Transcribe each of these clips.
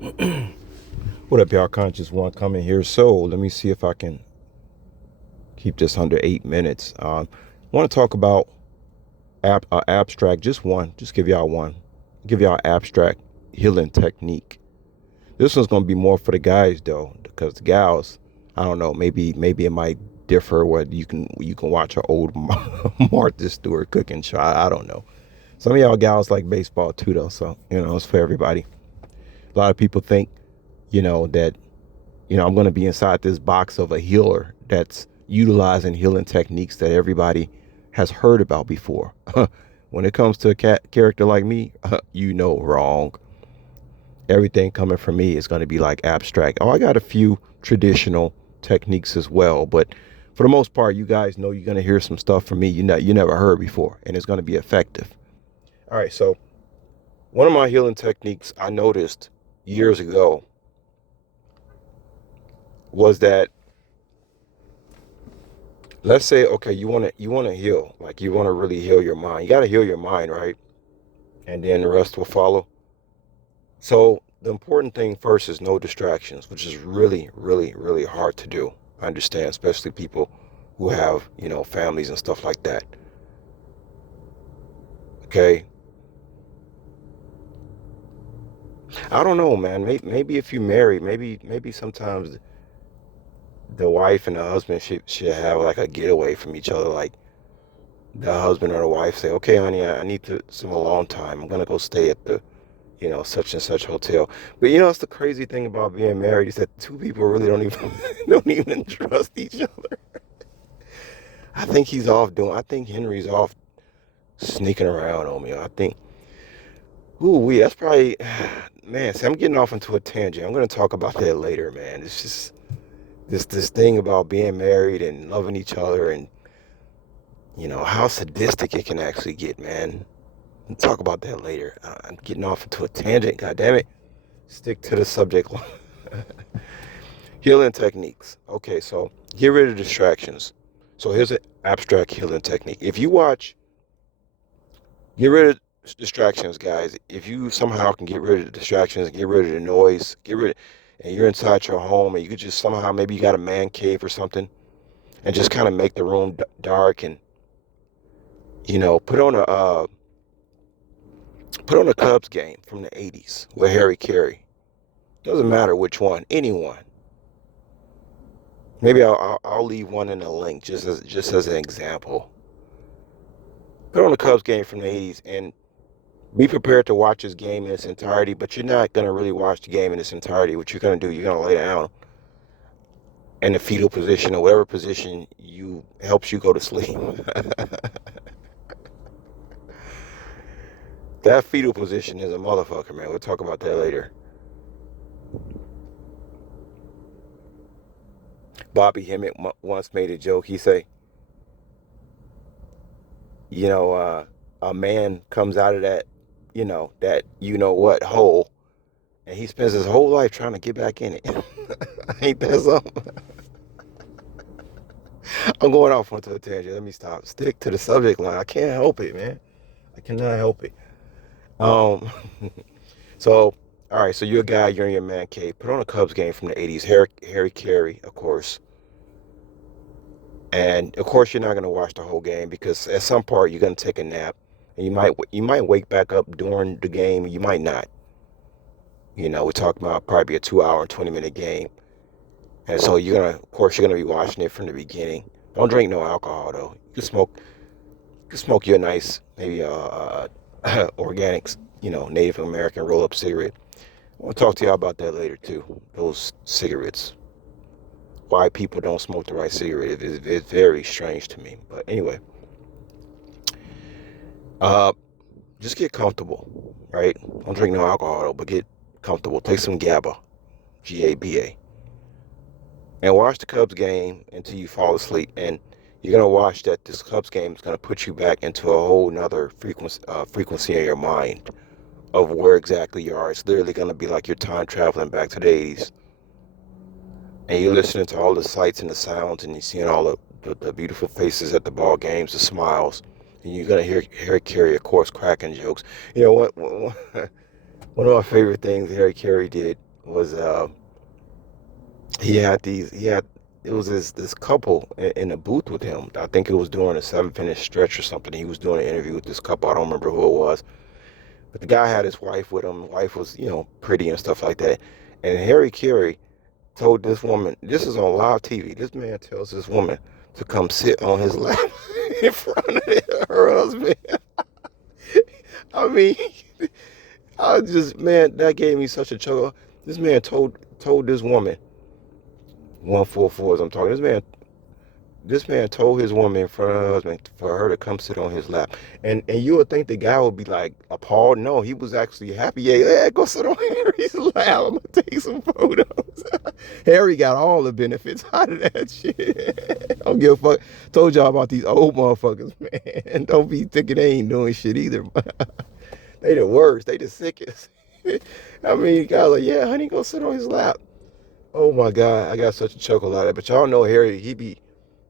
What up, y'all? Conscious One coming here. So let me see if I can keep this under 8 minutes. I want to talk about abstract, just one, just give y'all abstract healing technique. This one's gonna be more for the guys though, because the gals, I don't know, maybe it might differ. What you can watch an old Martha Stewart cooking show. I don't know. Some of y'all gals like baseball too though, so it's for everybody. A lot of people think that I'm going to be inside this box of a healer that's utilizing healing techniques that everybody has heard about before. When it comes to a character like me, wrong. Everything coming from me is going to be like abstract. Oh, I got a few traditional techniques as well, but for the most part, you guys know you're going to hear some stuff from me you never heard before, and it's going to be effective. All right, so one of my healing techniques I noticed years ago was that, let's say, okay, you want to heal, like you want to really heal your mind. You got to heal your mind, right? And then the rest will follow. So the important thing first is no distractions, which is really, really, really hard to do. I understand, especially people who have, families and stuff like that. Okay. I don't know, man. Maybe if you marry, maybe sometimes the wife and the husband should have like a getaway from each other. Like the husband or the wife say, okay, honey, I need some alone time. I'm gonna go stay at the such and such hotel. But it's the crazy thing about being married is that two people really don't even don't even trust each other. I think Henry's off sneaking around on me. I think, that's probably, man, see, I'm getting off into a tangent. I'm going to talk about that later, man. It's just this thing about being married and loving each other and, how sadistic it can actually get, man. We'll talk about that later. I'm getting off into a tangent. God damn it. Stick to the subject line. Healing techniques. Okay, so get rid of distractions. So here's an abstract healing technique. If you watch, get rid of distractions, guys. If you somehow can get rid of the distractions, get rid of the noise, and you're inside your home, and you could just somehow, maybe you got a man cave or something, and just kind of make the room dark, and put on a Cubs game from the '80s with Harry Carey. Doesn't matter which one, anyone. Maybe I'll leave one in the link just as an example. Put on a Cubs game from the '80s and be prepared to watch this game in its entirety. But you're not gonna really watch the game in its entirety. What you're gonna do, you're gonna lay down in the fetal position or whatever position you helps you go to sleep. That fetal position is a motherfucker, man. We'll talk about that later. Bobby Hemmett once made a joke. He say, a man comes out of that, what hole, and he spends his whole life trying to get back in it. Ain't that something? I'm going off onto a tangent. Let me stop. Stick to the subject line. I can't help it, man. I cannot help it. Um, so, all right. So you're a guy. You're in your man cave. Put on a Cubs game from the '80s. Harry Carey, of course. And of course, you're not going to watch the whole game because at some part you're going to take a nap, and you might wake back up during the game. You might not. We're talking about probably a 2 hour and 20-minute game. And so of course, you're gonna be watching it from the beginning. Don't drink no alcohol though. You can smoke your nice, maybe organics, Native American roll-up cigarette. I want to talk to y'all about that later too. Those cigarettes. Why people don't smoke the right cigarette it's very strange to me. But anyway, uh, just get comfortable, right? Don't drink no alcohol though, but get comfortable. Take some GABA, GABA, and watch the Cubs game until you fall asleep. And you're gonna watch that this Cubs game is gonna put you back into a whole nother frequency in your mind of where exactly you are. It's literally gonna be like you're time traveling back to the '80s, and you're listening to all the sights and the sounds, and you're seeing all the beautiful faces at the ball games, the smiles, and you're gonna hear Harry Carey, of course, cracking jokes. You know what? One of my favorite things Harry Carey did was it was this couple in a booth with him. I think it was during a 7 finish stretch or something. He was doing an interview with this couple. I don't remember who it was, but the guy had his wife with him. The wife was, pretty and stuff like that. And Harry Carey told this woman, this is on live TV. This man tells this woman to come sit on his lap in front of her husband. I mean, I just, man, that gave me such a chuckle. This man told this woman, 144 as I'm talking. This man told his woman in front of her husband for her to come sit on his lap. And you would think the guy would be like appalled. No, he was actually happy. Yeah, go sit on Harry's lap. I'm gonna take some photos. Harry got all the benefits out of that shit. I don't give a fuck. Told y'all about these old motherfuckers, man. Don't be thinking they ain't doing shit either. They the worst. They the sickest. I mean, guys like, yeah, honey, go sit on his lap. Oh my God, I got such a chuckle out of it. But y'all know Harry, he be,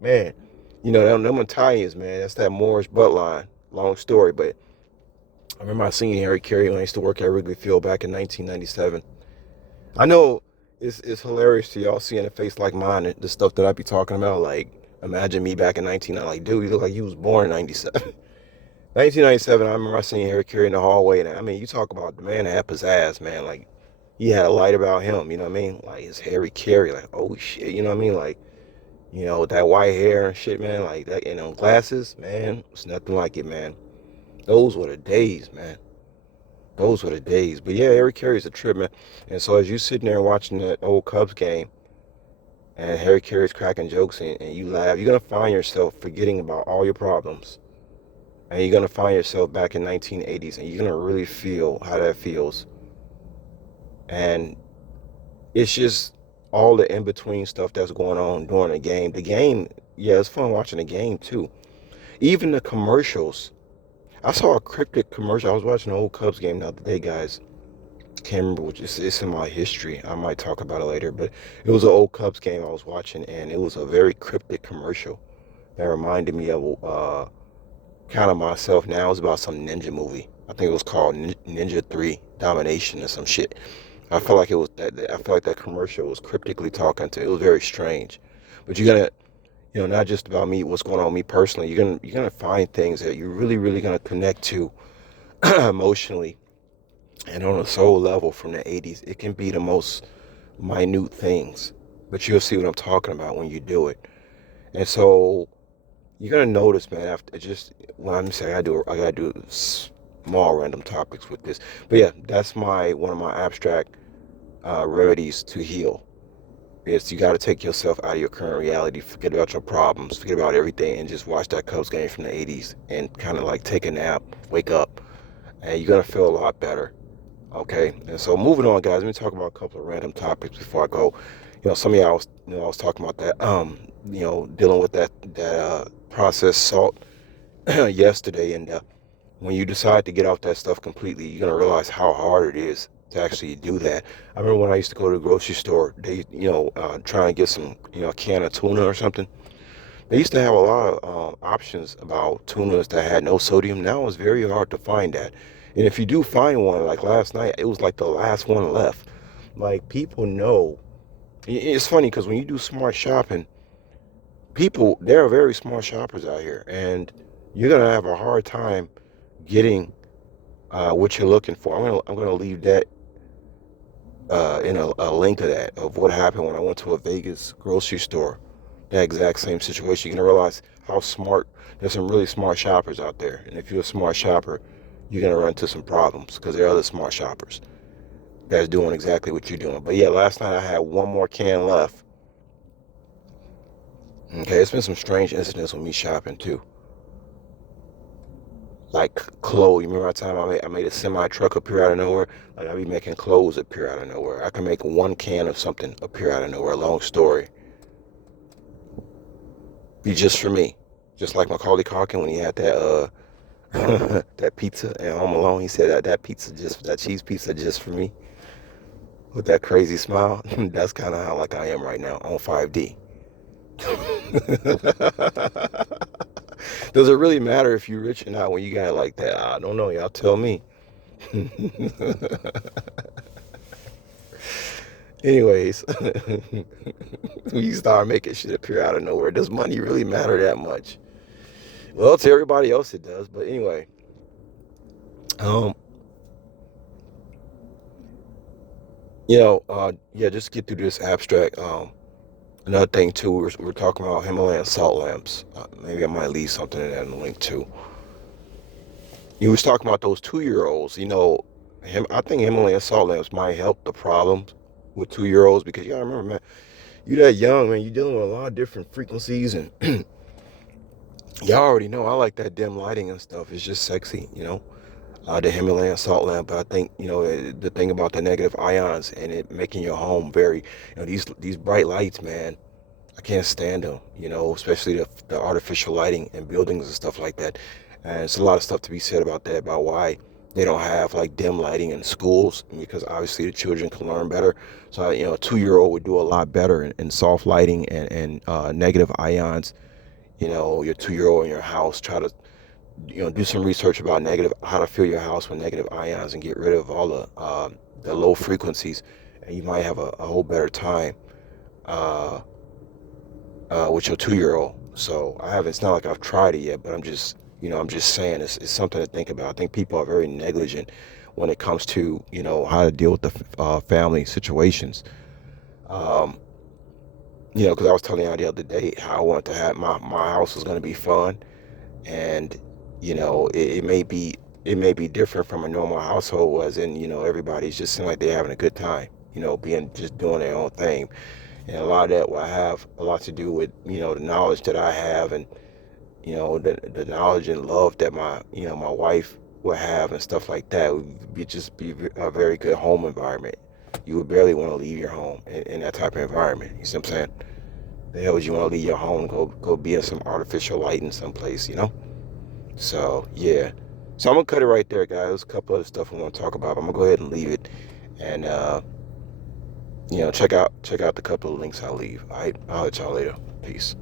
man, them Italians, man, that's that Moorish bloodline. Long story, but I remember I seen Harry Carey when I used to work at Wrigley Field back in 1997. I know it's hilarious to y'all seeing a face like mine, the stuff that I be talking about. Like, imagine me back in 1990. Like, dude, you look like you was born in 97. 1997, I remember I seen Harry Carey in the hallway. And I mean, you talk about the man that had pizzazz, man. Like, he had a light about him, you know what I mean? Like, it's Harry Carey. Like, oh shit, you know what I mean? Like, with that white hair and shit, man. Like, that, and them glasses, man. It's nothing like it, man. Those were the days, man. Those were the days. But yeah, Harry Carey's a trip, man. And so as you sitting there watching that old Cubs game and Harry Carey's cracking jokes and you laugh, you're going to find yourself forgetting about all your problems. And you're going to find yourself back in 1980s and you're going to really feel how that feels. And it's just all the in-between stuff that's going on during the game. The game, yeah, it's fun watching the game too. Even the commercials. I saw a cryptic commercial. I was watching an old Cubs game the other day, guys. Can't remember which. It's in my history. I might talk about it later. But it was an old Cubs game I was watching, and it was a very cryptic commercial that reminded me of kind of myself now. It was about some ninja movie. I think it was called Ninja 3 Domination or some shit. I felt like it was that. I felt like that commercial was cryptically talking to. It was very strange. But you're gonna, not just about me, what's going on with me personally. You're gonna find things that you're really, really gonna connect to emotionally and on a soul level from the 80s. It can be the most minute things, but you'll see what I'm talking about when you do it. And so you're gonna notice, man. After just when I'm saying I gotta do small random topics with this. But yeah, that's one of my abstract remedies to heal. Is you got to take yourself out of your current reality, forget about your problems, forget about everything, and just watch that Cubs game from the 80s and kind of like take a nap, wake up, and you're gonna feel a lot better. Okay, and so moving on, guys. Let me talk about a couple of random topics before I go. Some of y'all I was talking about that. Dealing with that processed salt yesterday, and when you decide to get off that stuff completely, you're gonna realize how hard it is to actually do that. I remember when I used to go to the grocery store, they, trying to get some, a can of tuna or something. They used to have a lot of options about tunas that had no sodium. Now it's very hard to find that. And if you do find one, like last night, it was like the last one left. Like, people know. It's funny because when you do smart shopping, there are very smart shoppers out here, and you're gonna have a hard time getting what you're looking for. I'm gonna leave that in a link of that, of what happened when I went to a Vegas grocery store. That exact same situation. You're gonna realize how smart. There's some really smart shoppers out there, and if you're a smart shopper, you're gonna run into some problems because there are other smart shoppers that's doing exactly what you're doing. But yeah, last night I had one more can left. Okay, it's been some strange incidents with me shopping too. Like clothes. You remember that time I made a semi truck appear out of nowhere? Like, I be making clothes appear out of nowhere. I can make one can of something appear out of nowhere. Long story. Be just for me. Just like Macaulay Culkin when he had that that pizza in Home Alone. He said that cheese pizza just for me. With that crazy smile. That's kind of how like I am right now on 5D. Does it really matter if you're rich or not when you got it like that? I don't know. Y'all tell me. Anyways, we start making shit appear out of nowhere. Does money really matter that much? Well, to everybody else it does. But anyway, um, yeah, just get through this abstract. Another thing too, we're talking about Himalayan salt lamps. Maybe I might leave something in that in the link too. You was talking about those 2-year-olds. I think Himalayan salt lamps might help the problems with 2-year-olds because you gotta remember, man, you that young, man, you're dealing with a lot of different frequencies and y'all already know I like that dim lighting and stuff. It's just sexy. The Himalayan salt lamp. But I think the thing about the negative ions and it making your home very, these bright lights, man. I can't stand them. Especially the artificial lighting in buildings and stuff like that. And it's a lot of stuff to be said about that, about why they don't have like dim lighting in schools, because obviously the children can learn better. So a 2-year-old would do a lot better in soft lighting and negative ions. Your 2-year-old in your house, try to do some research about how to fill your house with negative ions and get rid of all the low frequencies, and you might have a whole better time uh, with your 2-year-old. So I haven't. It's not like I've tried it yet, but I'm just saying it's something to think about. I think people are very negligent when it comes to how to deal with the family situations. Um, because I was telling you the other day how I wanted to have my house was going to be fun, and it may be different from a normal household, as in everybody's just seem like they're having a good time, being just doing their own thing, and a lot of that will have a lot to do with the knowledge that I have, and the knowledge and love that my wife will have and stuff like that. It would just be a very good home environment. You would barely want to leave your home in that type of environment. You see what I'm saying? The hell would you want to leave your home and go be in some artificial lighting someplace? So yeah. So I'm gonna cut it right there, guys. There's a couple other stuff I want to talk about, but I'm gonna go ahead and leave it, and check out the couple of links I'll leave. All right, I'll let y'all later. Peace.